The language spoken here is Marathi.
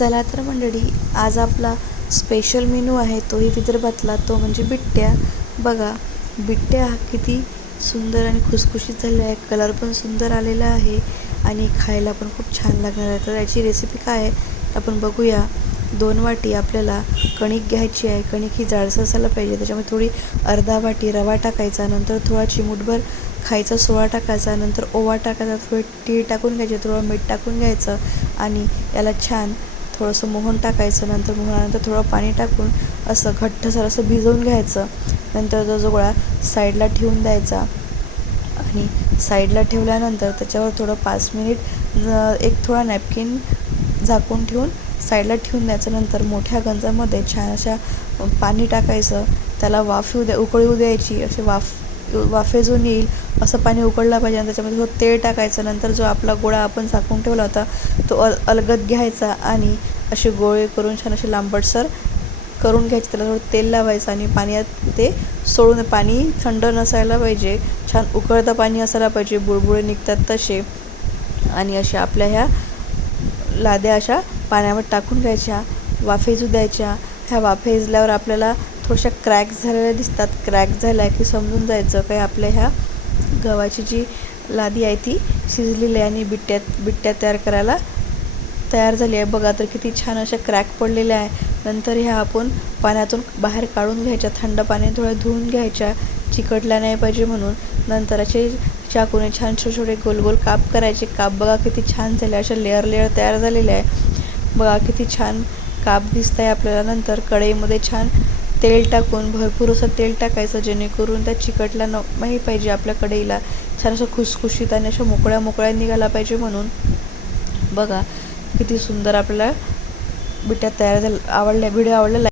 चला तर मंडळी आज आपला स्पेशल मेनू आहे तोही विदर्भातला तो म्हणजे बिट्ट्या. बघा बिट्ट्या हा किती सुंदर आणि खुसखुशीत झालेला आहे. कलर पण सुंदर आलेला आहे आणि खायला पण खूप छान लागणार आहे. तर याची रेसिपी काय आहे आपण बघूया. दोन वाटी आपल्याला कणिक घ्यायची आहे. कणिक ही जाडसर असायला पाहिजे त्याच्यामध्ये थोडी अर्धा वाटी रवा टाकायचा नंतर थोडा चिमूटभर खायचा सोळा टाकायचा नंतर ओवा टाकायचा थोडे तीळ टाकून घ्यायचे थोडं मीठ टाकून घ्यायचं आणि याला छान थोडंसं मोहन टाकायचं नंतर मोहनानंतर थोडं पाणी टाकून असं घट्टसर असं भिजवून घ्यायचं. नंतर तो जो गोळा साईडला ठेवून द्यायचा. आणि साईडला ठेवल्यानंतर त्याच्यावर थोडं पाच मिनिट एक थोडा नॅपकिन झाकून ठेवून साईडला ठेवून द्यायचं. नंतर मोठ्या गंजामध्ये छान अशा पाणी टाकायचं. त्याला वाफ येऊ द्या उकळी द्यायची. असे वाफ वाफेजून येईल असं पाणी उकळलं पाहिजे आणि त्याच्यामध्ये थोडं तेल टाकायचं नंतर जो आपला गोळा आपण झाकून ठेवला होता तो अल अलगद घ्यायचा आणि असे गोळे करून छान असे लांबटसर करून घ्यायचे. त्याला थोडं तेल लावायचं आणि पाण्यात ते सोडून पाणी थंड नसायला पाहिजे. छान उकळतं पाणी असायला पाहिजे बुळबुळे निघतात तसे. आणि अशा आपल्या ह्या लाद्या अशा पाण्यावर टाकून घ्यायच्या वाफेजू द्यायच्या. ह्या वाफेजल्यावर आपल्याला थोड्याशा क्रॅक झालेल्या दिसतात. क्रॅक झाल्या की समजून जायचं काही आपल्या ह्या गव्हाची जी लादी आहे ती शिजलेली आहे आणि बिट्ट्यात बिट्ट्या तयार करायला तयार झाली आहे. बघा तर किती छान अशा क्रॅक पडलेल्या आहे. नंतर ह्या आपण पाण्यातून बाहेर काढून घ्यायच्या. थंड पाण्याने थोड्या धुवून घ्यायच्या. चिकटल्या नाही पाहिजे म्हणून. नंतर असे चाकूने छान छोटे छोटे गोल गोल काप करायचे. काप बघा किती छान झाले. अशा लेअर लेअर तयार झालेले आहे. बघा किती छान काप दिसत आहे आपल्याला. नंतर कढईमध्ये छान तेल टाकून भरपूर असं तेल टाकायचं जेणेकरून त्या चिकटला न नाही पाहिजे आपल्या कढईला. छान असं खुसखुशीत आणि अशा मोकळ्या मोकळ्या निघाला पाहिजे म्हणून. बघा किती सुंदर आपल्याला बिट्या तयार झाल्या आवडल्या व्हिडिओ आवडला